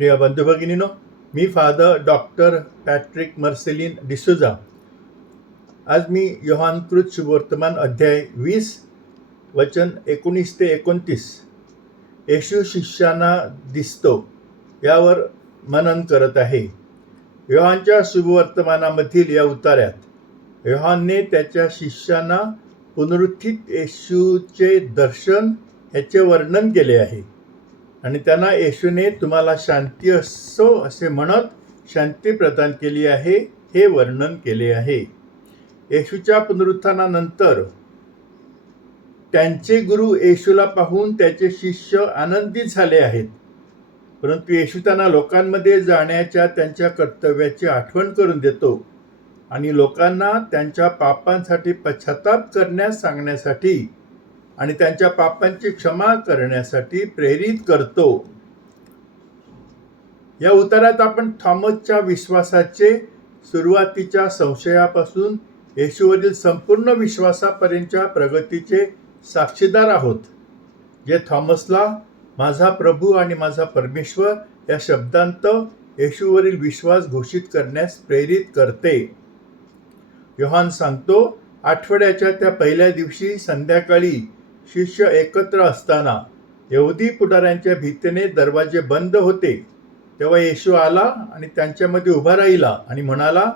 प्रिय बंधू भगिनीनो मी father doctor Patrick Marcelin D'Souza आज मी योहानकृत शुभवर्तमान अध्याय वीस वचन एकोणीस ते एकोणतीस. येशू शिष्यांना दिसतो यावर मनन करत आहे. योहानच्या शुभवर्तमानामधील या उतार्यात योहानने त्याच्या शिष्यांना पुनरुत्थित येशूचे दर्शन ह्याचे वर्णन केले आहे. आणि त्यांना येशूने तुम्हाला शांती असो असे म्हणत शांती प्रदान केली आहे हे वर्णन केले आहे. येशूच्या पुनरुत्थानानंतर त्यांचे गुरु येशूला पाहून त्याचे शिष्य आनंदित झाले आहेत. परंतु येशू त्यांना लोकांमध्ये जाण्याच्या त्यांच्या कर्तव्याची आठवण करून देतो आणि लोकांना त्यांच्या पापांसाठी पश्चाताप करण्यास सांगण्यासाठी आणि त्यांच्या पापांची क्षमा करण्यासाठी प्रेरित करतो. या उतारात आपण थॉमसच्या विश्वासाचे सुरुवातीच्या संशयापासून येशूवरील संपूर्ण विश्वासापर्यंतच्या प्रगतीचे साक्षीदार आहोत जे थॉमसला माझा प्रभू आणि माझा परमेश्वर या शब्दांत येशूवरील विश्वास घोषित करण्यास प्रेरित करते. योहान सांगतो आठवड्याच्या त्या पहिल्या दिवशी संध्याकाळी शिष्य एकत्र असताना यहुदी पुढाऱ्यांच्या भीतीने दरवाजे बंद होते. तेव्हा येशू आला आणि त्यांच्यामध्ये उभा राहिला आणि म्हणाला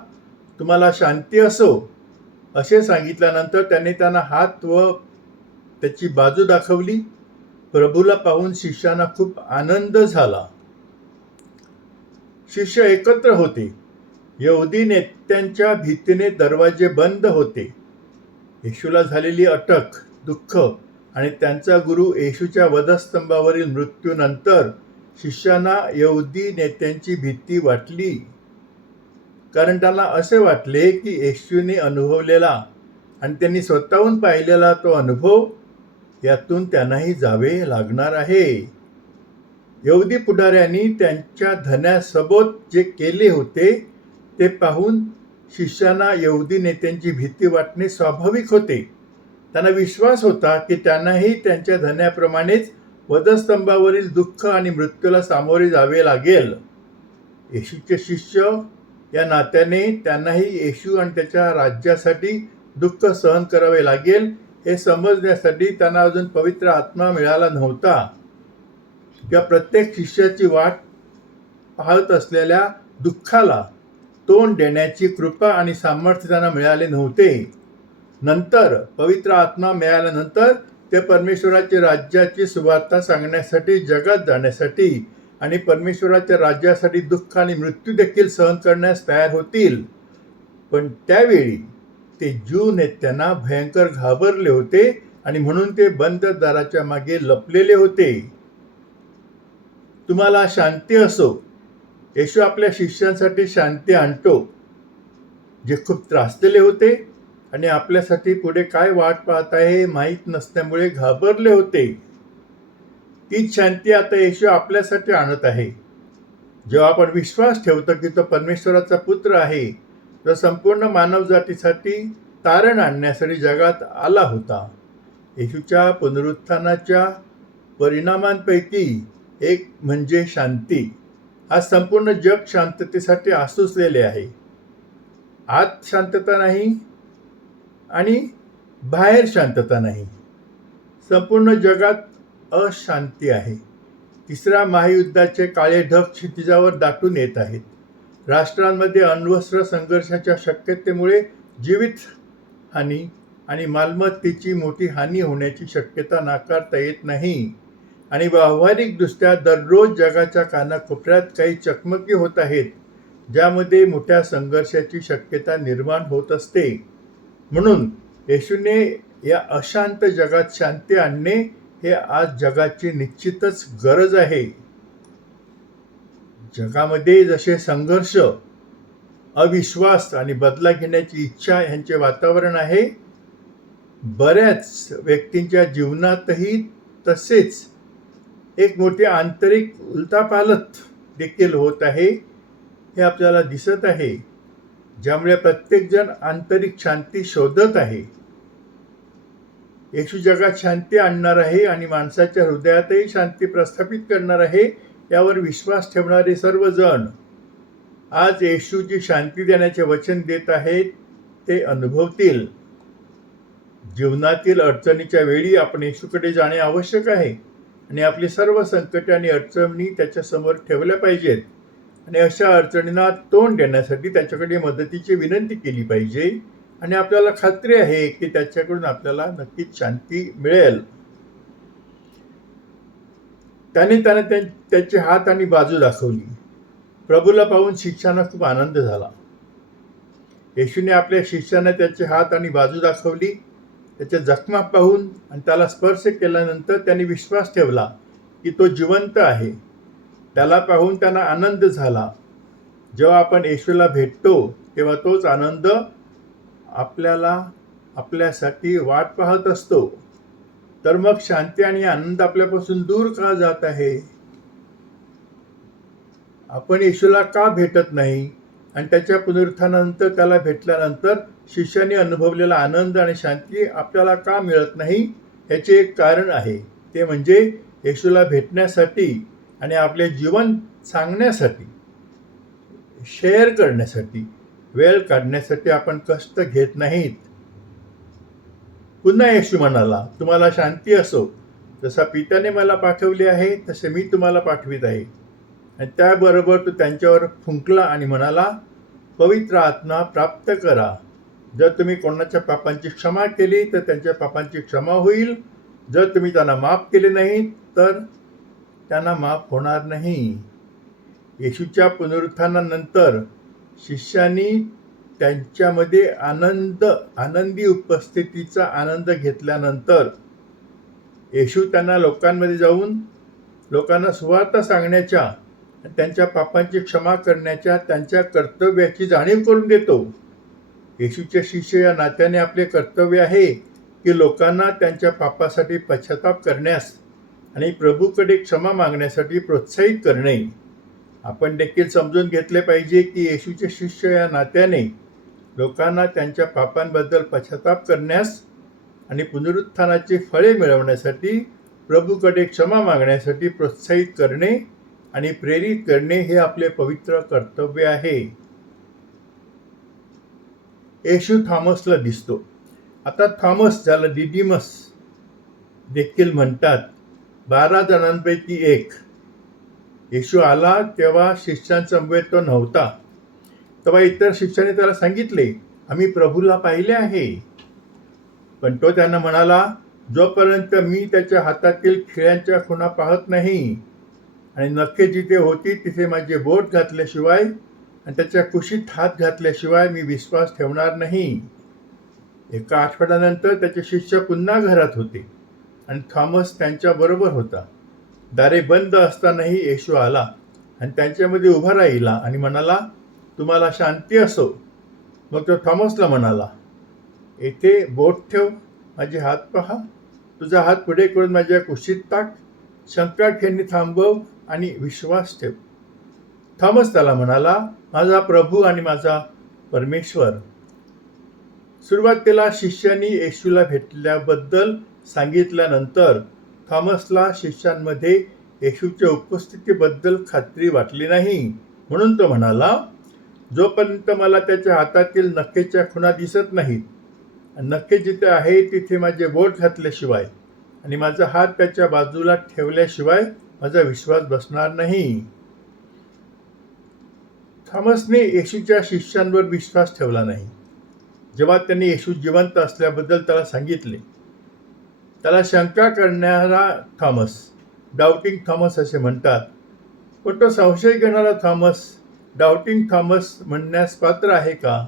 तुम्हाला शांती असो. असे सांगितल्यानंतर त्याने त्यांना हात व त्याची बाजू दाखवली. प्रभूला पाहून शिष्यांना खूप आनंद झाला. शिष्य एकत्र होते. यहुदी नेत्यांच्या भीतीने दरवाजे बंद होते. येशूला झालेली अटक दुःख आणि त्यांचा गुरु येशूच्या वधस्तंभावरील मृत्यूनंतर शिष्यांना यहुदी नेत्यांची भीती वाटली. कारण त्यांना असे वाटले की येशूने अनुभवलेला आणि त्यांनी स्वतःहून पाहिलेला तो अनुभव यातून त्यांनाही जावे लागणार आहे. यहुदी पुढाऱ्यांनी त्यांच्या धन्यासोबत जे केले होते ते पाहून शिष्यांना यहुदी नेत्यांची भीती वाटणे स्वाभाविक होते. त्यांना विश्वास होता की त्यांनाही त्यांच्या धन्याप्रमाणेच वधस्तंभावरील दुःख आणि मृत्यूला सामोरे जावे लागेल. येशूचे शिष्य या नात्याने त्यांनाही येशू आणि त्याच्या राज्यासाठी दुःख सहन करावे लागेल हे समजण्यासाठी त्यांना अजून पवित्र आत्मा मिळाला नव्हता. किंवा प्रत्येक शिष्याची वाट पाहत असलेल्या दुःखाला तोंड देण्याची कृपा आणि सामर्थ्य त्यांना मिळाले नव्हते. नंतर पवित्र आत्मा मिळाल्यानंतर ते परमेश्वराच्या राज्याची सुवार्ता सांगण्यासाठी जगात जाण्यासाठी आणि परमेश्वराच्या राज्यासाठी दुःख आणि मृत्यू देखील सहन करण्यास तयार होतील. पण त्यावेळी ते ज्यू नेत्यांना भयंकर घाबरले होते आणि म्हणून ते बंद दाराच्या मागे लपलेले होते. तुम्हाला शांती असो. येशू आपल्या शिष्यांसाठी शांती आणतो. जे खूप त्रासलेले होते आणि आपल्यासाठी पुढे काय वाट पाहत आहे हे माहीत नसल्यामुळे घाबरले होते. तीच शांती आता येशू आपल्यासाठी आणत आहे. जेव्हा आपण विश्वास ठेवतो की तो परमेश्वराचा पुत्र आहे तो संपूर्ण मानवजातीसाठी तारण आणण्यासाठी जगात आला होता. येशूच्या पुनरुत्थानाच्या परिणामांपैकी एक म्हणजे शांती. आज संपूर्ण जग शांततेसाठी आसुसलेले आहे. आत शांतता नाही आणि बाहेर शांतता नाही. संपूर्ण जगात अशांती आहे. तिसऱ्या महायुद्धाचे काळे ढग क्षितिजावर दाटून येत आहेत. राष्ट्रांमध्ये अण्वस्त्र संघर्षाच्या शक्यतेमुळे जीवित हानी आणि मालमत्तेची मोठी हानी होण्याची शक्यता नाकारता येत नाही. आणि व्यावहारिकदृष्ट्या दररोज जगाच्या कानाकोपऱ्यात काही चकमकी होत आहेत ज्यामध्ये मोठ्या संघर्षाची शक्यता निर्माण होत असते. म्हणून येशूने या अशांत जगात शांती आणणे हे आज जगाची निश्चितच गरज आहे. जगामध्ये जसे संघर्ष अविश्वास आणि बदला घेण्याची इच्छा यांचे वातावरण आहे बऱ्याच व्यक्तींच्या जीवनातही तसेच एक मोठी आंतरिक उलथापालथ देखील होत आहे हे आपल्याला दिसत आहे. ज्यामुळे प्रत्येकजण आंतरिक शांती शोधत आहे. येशू जगात शांती आणणार आहे आणि माणसाच्या हृदयातही शांती प्रस्थापित करणार आहे यावर विश्वास ठेवणारे सर्वजण आज येशू जी शांती देण्याचे वचन देत आहेत ते अनुभवतील. जीवनातील अडचणीच्या वेळी आपण येशूकडे जाणे आवश्यक आहे आणि आपली सर्व संकटे आणि अडचणी त्याच्यासमोर ठेवल्या पाहिजेत. आणि अशा अडचणींना तोंड देण्यासाठी त्याच्याकडे मदतीची विनंती केली पाहिजे. आणि आपल्याला खात्री आहे की त्याच्याकडून आपल्याला नक्कीच शांती मिळेल. त्याने त्याने त्याचे हात आणि बाजू दाखवली. प्रभूला पाहून शिष्यांना खूप आनंद झाला. येशूने आपल्या शिष्याने त्याचे हात आणि बाजू दाखवली त्याच्या जखमा पाहून आणि त्याला स्पर्श केल्यानंतर त्यांनी विश्वास ठेवला की तो जिवंत आहे. त्याला पाहून त्यांना आनंद झाला. जेव्हा आपण येशूला भेटतो तेव्हा तोच आनंद आपल्याला आपल्यासाठी वाट पाहत असतो. तर मग शांती आणि आनंद आपल्यापासून दूर का जात आहे? आपण येशूला का भेटत नाही? आणि त्याच्या पुनरुत्थानानंतर त्याला भेटल्यानंतर शिष्याने अनुभवलेला आनंद आणि शांती आपल्याला का मिळत नाही? ह्याचे एक कारण आहे. ते म्हणजे येशूला भेटण्यासाठी आणि आपले जीवन सांगण्यासाठी शेअर करण्यासाठी वेळ काढण्यासाठी आपण कष्ट घेत नाहीत. पुन्हा येशू म्हणाला तुम्हाला शांती असो. जसा पित्याने मला पाठवले आहे तसे मी तुम्हाला पाठवित आहे. आणि त्याबरोबर तो त्यांच्यावर फुंकला आणि म्हणाला पवित्र आत्मा प्राप्त करा. जर तुम्ही कोणाच्या पापांची क्षमा केली तर त्यांच्या पापांची क्षमा होईल. जर तुम्ही त्यांना माफ केले नाही तर त्यांना माफ होणार नाही. येशूच्या पुनरुत्थानानंतर शिष्यांनी त्यांच्यामध्ये आनंद आनंदी उपस्थितीचा आनंद घेतल्यानंतर येशू त्यांना लोकांमध्ये जाऊन लोकांना सुवार्ता सांगण्याच्या त्यांच्या पापांची क्षमा करण्याच्या त्यांच्या कर्तव्याची जाणीव करून देतो. येशूचे शिष्य या नात्याने आपले कर्तव्य आहे की लोकांना त्यांच्या पापासाठी पश्चाताप करण्यास आणि प्रभूकडे क्षमा मागण्यासाठी प्रोत्साहित करणे. आपण देखील समजून घेतले पाहिजे की येशूचे शिष्य या नात्याने लोकांना त्यांच्या पापांबद्दल पश्चाताप करण्यास आणि पुनरुत्थानाची फळे मिळवण्यासाठी प्रभूकडे क्षमा मागण्यासाठी प्रोत्साहित करणे आणि प्रेरित करणे हे आपले पवित्र कर्तव्य आहे. येशू थॉमसला दिसतो. आता थॉमस ज्याला डिडिमस देखील म्हणतात बारा जणांपैकी एक. येशू आला तेव्हा शिष्यांसमवेत तो नव्हता. तेव्हा इतर शिष्याने त्याला सांगितले आम्ही प्रभूला पाहिले आहे. पण तो त्यांना म्हणाला जोपर्यंत मी त्याच्या हातातील खिळ्यांच्या खुणा पाहत नाही आणि नखे जिथे होती तिथे माझे बोट घातल्याशिवाय आणि त्याच्या कुशीत हात घातल्याशिवाय मी विश्वास ठेवणार नाही. एका आठवड्यानंतर त्याचे शिष्य पुन्हा घरात होते. आणि थॉमस त्यांच्याबरोबर होता. दारे बंद असतानाही येशू आला आणि त्यांच्यामध्ये उभा राहिला आणि म्हणाला तुम्हाला शांती असो. मग तो थॉमसला म्हणाला येथे बोट ठेव माझे हात पहा. तुझा हात पुढे करून माझ्या कुशीत टाक. शंका खेळणी थांबव आणि विश्वास ठेव. थॉमस त्याला म्हणाला माझा प्रभू आणि माझा परमेश्वर. सुरुवातीला शिष्यांनी येशूला भेटल्याबद्दल सांगितल्यानंतर थॉमसला शिष्यांमध्ये येशूच्या उपस्थितीबद्दल खात्री वाटली नाही. म्हणून तो म्हणाला जोपर्यंत मला त्याच्या हातातील नखेच्या खुणा दिसत नाहीत आणि नखे जिथे आहे तिथे माझे बोट घातल्याशिवाय आणि माझा हात त्याच्या बाजूला ठेवल्याशिवाय माझा विश्वास बसणार नाही. थॉमसने येशूच्या शिष्यांवर विश्वास ठेवला नाही. जेव्हा त्यांनी येशू जिवंत असल्याबद्दल त्याला सांगितले त्याला शंका करणारा थॉमस डाउटिंग थॉमस असे म्हणतात. पण तो संशय घेणारा थॉमस डाउटिंग थॉमस म्हणण्यास पात्र आहे का?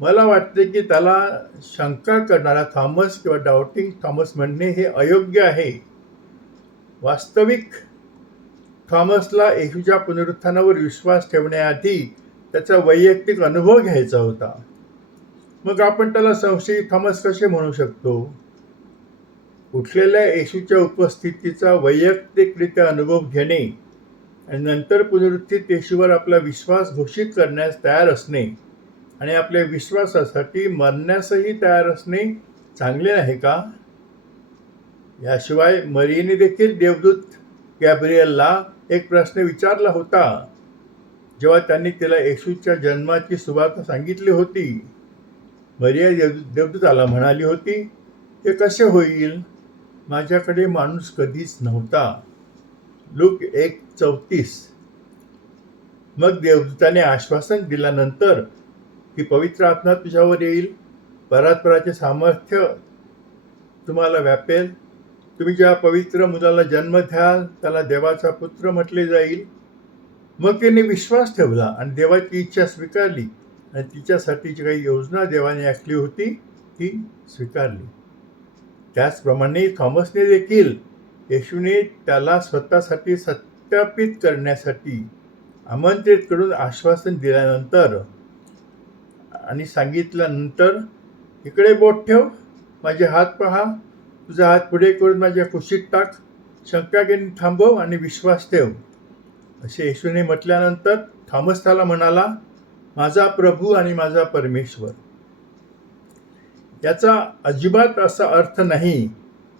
मला वाटते की त्याला शंका करणारा थॉमस किंवा डाउटिंग थॉमस म्हणणे हे अयोग्य आहे. वास्तविक थॉमसला येशूच्या पुनरुत्थानावर विश्वास ठेवण्याआधी त्याचा वैयक्तिक अनुभव घ्यायचा होता. मग आपण त्याला संशयी थॉमस कसे म्हणू शकतो? उठलेल्या येशूच्या उपस्थितीचा वैयक्तिकरित्या अनुभव घेणे आणि नंतर पुनरुत्थित येशूवर आपला विश्वास घोषित करण्यास तयार असणे आणि आपल्या विश्वासासाठी मरण्यासही तयार असणे चांगले नाही का? याशिवाय मरीने देखील देवदूत गॅब्रियलला एक प्रश्न विचारला होता. जेव्हा त्यांनी तिला येशूच्या जन्माची सुवार्ता सांगितली होती मरिया देव देवदूताला म्हणाली होती हे कसे होईल? माझ्याकडे माणूस कधीच नव्हता. लूक एक चौतीस. मग देवदूताने आश्वासन दिल्यानंतर की पवित्र आत्मा तुझ्यावर येईल परात्पराचे सामर्थ्य तुम्हाला व्यापेल. तुम्ही ज्या पवित्र मुलाला जन्म द्याल त्याला देवाचा पुत्र म्हटले जाईल. मग तिने विश्वास ठेवला आणि देवाची इच्छा स्वीकारली. आणि तिच्यासाठी जी काही योजना देवाने आखली होती ती स्वीकारली. त्याचप्रमाणे थॉमसने देखील येशूने त्याला स्वतःसाठी सत्यापित करण्यासाठी आमंत्रित करून आश्वासन दिल्यानंतर आणि सांगितल्यानंतर इकडे बोट ठेव माझे हात पहा तुझा हात पुढे करून माझ्या कुशीत टाक शंका घेऊन थांबव आणि विश्वास ठेव. असे येशूने म्हटल्यानंतर थॉमस त्याला म्हणाला माझा प्रभू आणि माझा परमेश्वर. याचा अजिबात असा अर्थ नाही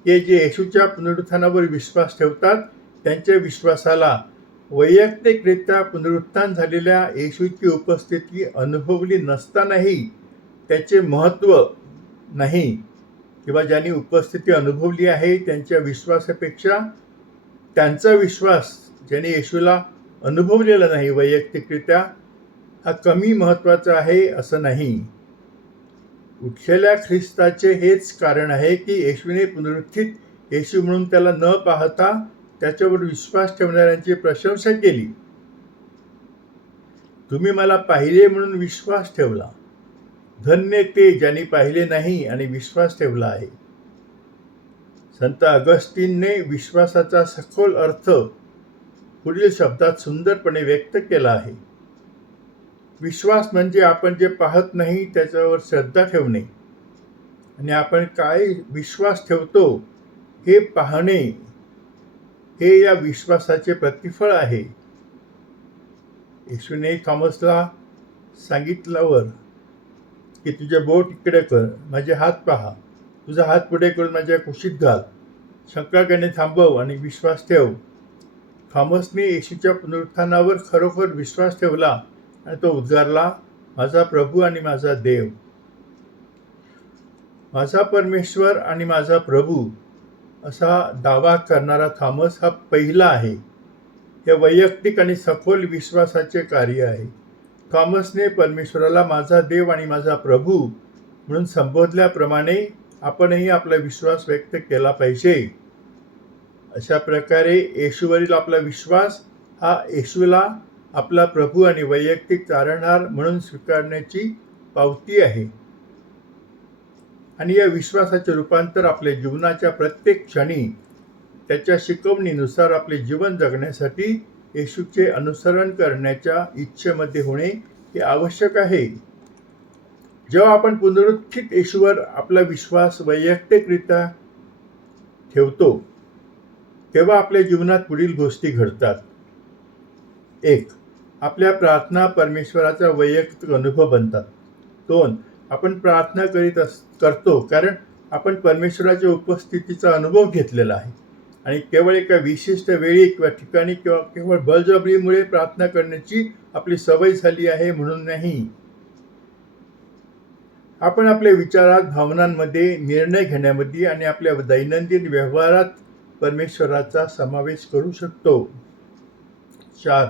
की जे येशूच्या पुनरुत्थानावर विश्वास ठेवतात त्यांच्या विश्वासाला वैयक्तिकरित्या पुनरुत्थान झालेल्या येशूची उपस्थिती अनुभवली नसतानाही त्याचे महत्त्व नाही किंवा ज्यांनी उपस्थिती अनुभवली आहे त्यांच्या विश्वासापेक्षा त्यांचा विश्वास ज्याने येशूला अनुभवलेला नाही वैयक्तिकरित्या हा कमी महत्त्वाचा आहे असं नाही. उठलेल्या ख्रिस्ताचे हेच कारण आहे की येशूने पुनरुत्थित येशू म्हणून त्याला न पाहता त्याच्यावर विश्वास ठेवणाऱ्यांची प्रशंसा केली. तुम्ही मला पाहिले म्हणून विश्वास ठेवला. धन्य ते ज्यांनी पाहिले नाही आणि विश्वास ठेवला आहे. संत अगस्टीनने विश्वासाचा सखोल अर्थ पुढील शब्दात सुंदरपणे व्यक्त केला आहे. विश्वास म्हणजे आपण जे पाहत नाही त्याच्यावर श्रद्धा ठेवणे. आणि आपण काय विश्वास ठेवतो हे पाहणे हे या विश्वासाचे प्रतिफळ आहे. येशूने थॉमसला सांगितल्यावर की तुझे बोट इकडे कर माझे हात पहा. तुझा हात पुढे करून माझ्या कुशीत घाल. शंका थांबव आणि विश्वास ठेव. थॉमसने येशूच्या पुनरुत्थानावर खरोखर विश्वास ठेवला. तो उद्गारला माझा प्रभू आणि माझा देव माझा परमेश्वर आणि माझा प्रभू असा दावा करणारा थॉमस हा पहिला आहे. हे वैयक्तिक आणि सखोल विश्वासाचे कार्य आहे. थॉमसने परमेश्वराला माझा देव आणि माझा प्रभू म्हणून संबोधल्याप्रमाणे आपणही आपला विश्वास व्यक्त केला पाहिजे. अशा प्रकारे येशूवरील आपला विश्वास हा येशूला आपला प्रभू आणि वैयक्तिक तारणहार म्हणून स्वीकारण्याची पावती आहे. आणि या विश्वासाचे रूपांतर आपल्या जीवनाच्या प्रत्येक क्षणी त्याच्या शिकवणीनुसार आपले जीवन जगण्यासाठी येशूचे अनुसरण करण्याच्या इच्छेमध्ये होणे हे आवश्यक आहे. जेव्हा आपण पुनरुत्थित येशूवर आपला विश्वास वैयक्तिकरित्या ठेवतो तेव्हा आपल्या जीवनात पुढील गोष्टी घडतात. एक आपल्या प्रार्थना परमेश्वराचा वैयक्तिक अनुभव बनतात. दोन आपण प्रार्थना करीत अस करतो कारण आपण परमेश्वराच्या उपस्थितीचा अनुभव घेतलेला आहे. आणि केवळ एका विशिष्ट वेळी किंवा ठिकाणी किंवा केवळ बळजबरीमुळे प्रार्थना करण्याची आपली सवय झाली आहे म्हणून नाही. आपण आपल्या विचारात भावनांमध्ये निर्णय घेण्यामध्ये आणि आपल्या दैनंदिन व्यवहारात परमेश्वराचा समावेश करू शकतो. चार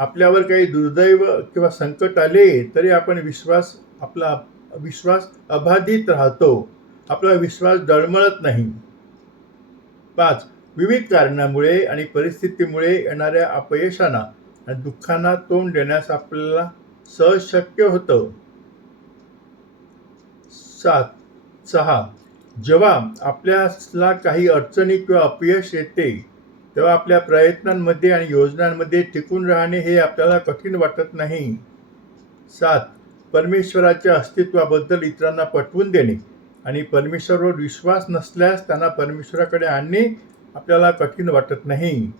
आपल्यावर काही दुर्दैव किंवा संकट आले तरी आपण विश्वास आपला विश्वास अबाधित राहतो. आपला विश्वास डळमळत नाही. पाच विविध कारणामुळे आणि परिस्थितीमुळे येणाऱ्या अपयशांना आणि दुःखांना तोंड देण्यास आपल्याला सहज शक्य होतं. सात सहा जेव्हा आपल्याला काही अडचणी किंवा अपयश येते तेव्हा आपल्या प्रयत्नांमध्ये आणि योजनांमध्ये टिकून राहणे हे आपल्याला कठीण वाटत नाही. सात परमेश्वराच्या अस्तित्वाबद्दल इतरांना पटवून देणे आणि परमेश्वरवर विश्वास नसल्यास त्यांना परमेश्वराकडे आणणे आपल्याला कठीण वाटत नाही.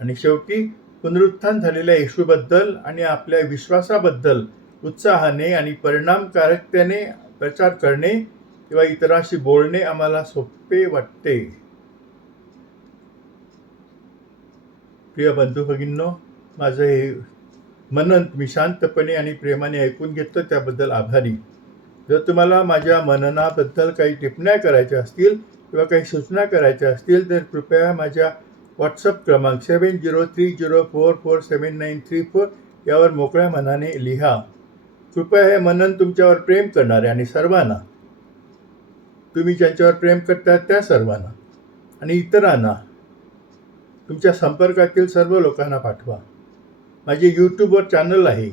आणि शेवटी पुनरुत्थान झालेल्या येशूबद्दल आणि आपल्या विश्वासाबद्दल उत्साहाने आणि परिणामकारकतेने प्रचार करणे किंवा इतरांशी बोलणे आम्हाला सोपे वाटते. प्रिय बंधू भगिनींनो माझं हे मनन मी शांतपणे आणि प्रेमाने ऐकून घेतलं त्याबद्दल आभारी. जर तुम्हाला माझ्या मननाबद्दल काही टिप्पण्या करायच्या असतील किंवा काही सूचना करायच्या असतील तर कृपया माझ्या व्हॉट्सअप क्रमांक seven zero three zero four four seven nine three four यावर मोकळ्या मनाने लिहा. कृपया हे मनन तुमच्यावर प्रेम करणारे आणि सर्वांना. तुम्ही ज्यांच्यावर प्रेम करता त्या सर्वांना आणि इतरांना तुमच्या संपर्कातील सर्व लोकांना पाठवा. माझे यूट्यूबवर चॅनल आहे.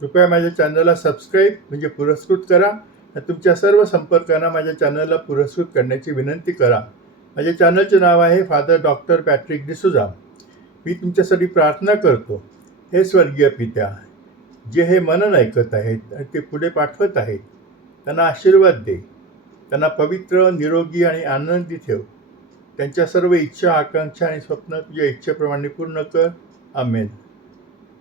कृपया माझ्या चॅनलला सबस्क्राईब म्हणजे पुरस्कृत करा. आणि तुमच्या सर्व संपर्कांना माझ्या चॅनलला पुरस्कृत करण्याची विनंती करा. माझ्या चॅनलचे नाव आहे फादर डॉक्टर पॅट्रिक डिसुजा मी तुमच्यासाठी प्रार्थना करतो. हे स्वर्गीय पित्या जे हे मनन ऐकत आहेत आणि ते पुढे पाठवत आहेत त्यांना आशीर्वाद दे. त्यांना पवित्र निरोगी आणि आनंदी ठेव. त्यांच्या सर्व इच्छा आकांक्षा आणि स्वप्न तुझ्या इच्छेप्रमाणे पूर्ण कर. आमेन.